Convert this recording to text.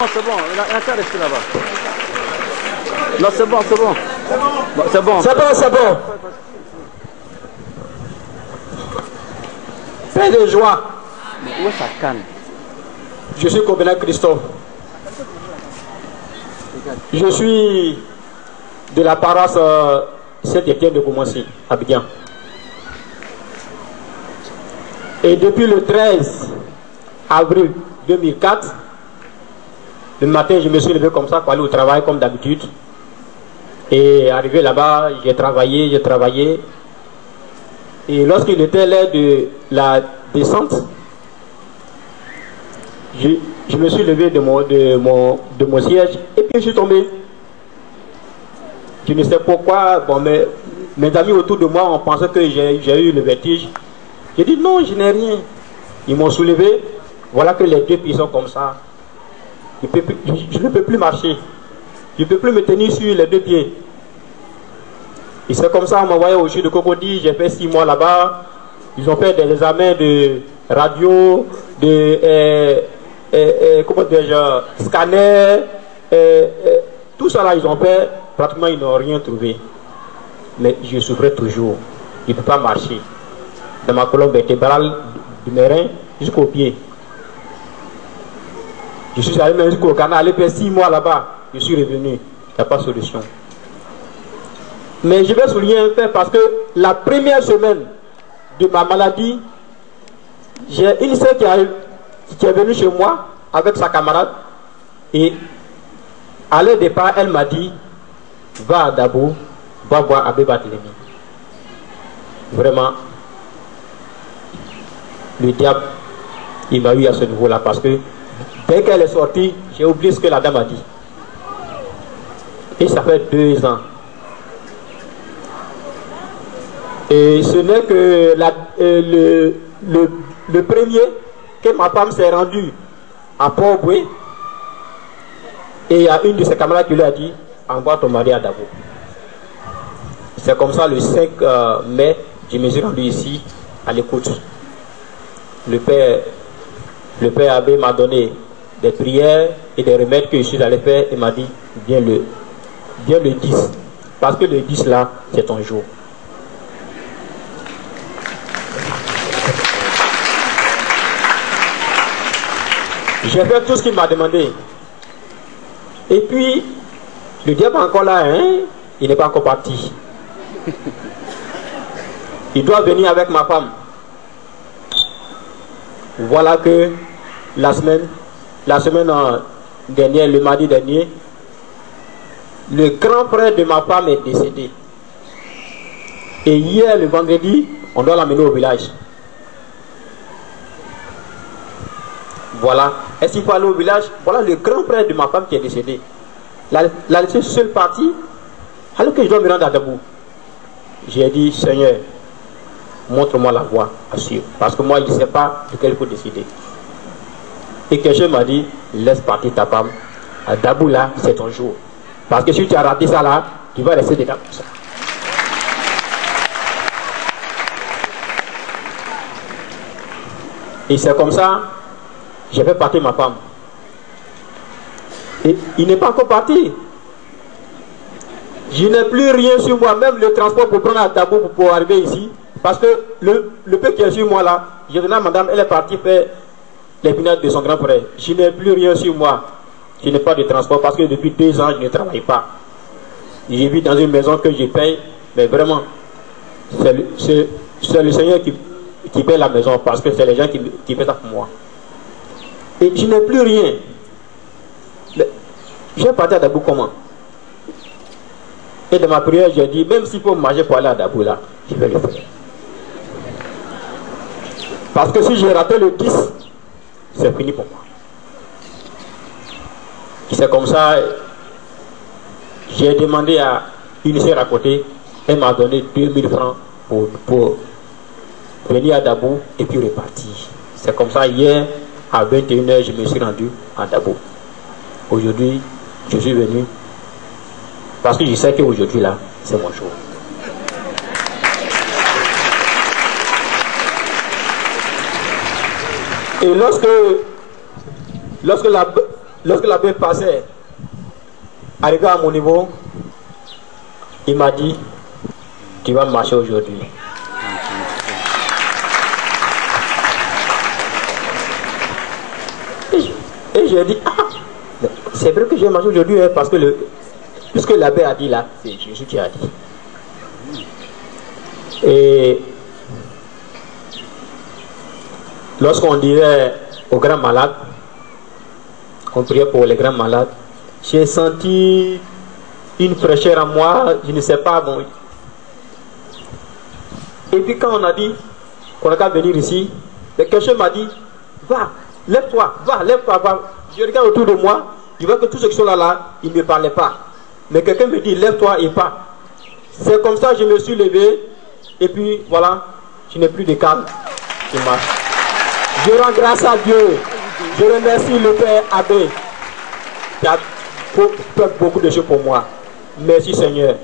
C'est bon, il a qu'à rester là-bas. Non, c'est bon, c'est bon. C'est bon. C'est bon, c'est bon. Paix de joie. Mais où est sa canne? Je suis Combena Christophe. Je suis de la paroisse Saint-Étienne de Koumassi, à Abidjan. Et depuis le 13 avril 2004, le matin, je me suis levé comme ça pour aller au travail comme d'habitude. Et arrivé là-bas, j'ai travaillé. Et lorsqu'il était l'heure de la descente, je me suis levé de mon siège et puis je suis tombé. Je ne sais pourquoi, bon, mes amis autour de moi ont pensé que j'ai eu le vertige. J'ai dit non, je n'ai rien. Ils m'ont soulevé. Voilà que les deux pieds sont comme ça. Je ne peux plus marcher. Je ne peux plus me tenir sur les deux pieds. Et c'est comme ça, on m'a envoyé au CHU de Cocody. J'ai fait 6 mois là-bas. Ils ont fait des examens de radio, de scanner, tout ça là, ils ont fait. Pratiquement, ils n'ont rien trouvé. Mais je souffrais toujours. Je ne peux pas marcher. Dans ma colonne vertébrale, de mes reins jusqu'aux pieds. Je suis allé même jusqu'au Ghana, allé faire 6 mois là-bas. Je suis revenu. Il n'y a pas de solution. Mais je vais souligner un fait parce que la première semaine de ma maladie, j'ai une sœur qui est venue chez moi avec sa camarade. Et à leur départ, elle m'a dit, va à Dabo, va voir Abbé Barthélemy. Vraiment, le diable, il m'a eu à ce niveau-là parce que dès qu'elle est sortie, j'ai oublié ce que la dame a dit. Et ça fait 2 ans. Et ce n'est que le premier que ma femme s'est rendue à Port-Boué. Et il y a une de ses camarades qui lui a dit, envoie ton mari à Dabo. C'est comme ça, le 5 mai, je me suis rendu ici à l'écoute. Le père Abbé m'a donné des prières et des remèdes que je suis allé faire et m'a dit, viens le 10. Parce que le 10 là, c'est ton jour. J'ai fait tout ce qu'il m'a demandé. Et puis, le diable est encore là, hein? Il n'est pas encore parti. Il doit venir avec ma femme. Voilà que la semaine dernière, le mardi dernier, le grand frère de ma femme est décédé. Et hier, le vendredi, on doit l'amener au village. Voilà. Est-ce qu'il faut aller au village? Voilà le grand frère de ma femme qui est décédé. La seule partie, alors que je dois me rendre à Dabo. J'ai dit, Seigneur, montre-moi la voie à suivre. Parce que moi, je ne sais pas de quel il faut décider. Et quelqu'un m'a dit, laisse partir ta femme. À Dabo là, c'est ton jour. Parce que si tu as raté ça là, tu vas rester dedans comme ça. Et c'est comme ça, j'ai fait partir ma femme. Et il n'est pas encore parti. Je n'ai plus rien sur moi, même le transport pour prendre à Dabo pour arriver ici. Parce que le peu qui est sur moi là, je venais à madame, elle est partie faire les pinades de son grand frère. Je n'ai plus rien sur moi. Je n'ai pas de transport parce que depuis 2 ans, je ne travaille pas. Je vis dans une maison que je paye, mais vraiment, c'est le Seigneur qui paye la maison parce que c'est les gens qui paient ça pour moi. Et je n'ai plus rien. Je vais partir à Dabo comment? Et dans ma prière, j'ai dit, même s'il faut manger pour aller à Dabo là, je vais le faire. Parce que si j'ai raté le 10, c'est fini pour moi. C'est comme ça, j'ai demandé à une sœur à côté, elle m'a donné 2000 francs pour venir à Dabo et puis repartir. C'est comme ça, hier, à 21 h, je me suis rendu à Dabo. Aujourd'hui, je suis venu parce que je sais qu'aujourd'hui là, c'est mon jour. Et lorsque lorsque l'abbé passait, arrivé à mon niveau, il m'a dit, tu vas marcher aujourd'hui. Et j'ai dit, ah, c'est vrai que j'ai marché aujourd'hui, hein, parce que puisque l'abbé a dit là, c'est Jésus qui a dit. Et lorsqu'on disait aux grands malades, on priait pour les grands malades, j'ai senti une fraîcheur en moi, je ne sais pas, bon. Et puis quand on a dit qu'on a qu'à venir ici, quelqu'un m'a dit, va, lève-toi, va, lève-toi, va. Je regarde autour de moi, je vois que tous ceux qui sont là, ils ne me parlaient pas. Mais quelqu'un me dit, lève-toi et pas. C'est comme ça que je me suis levé, et puis voilà, je n'ai plus de calme, je marche. Je rends grâce à Dieu, je remercie le Père Abbé, qui a fait beaucoup de choses pour moi. Merci Seigneur.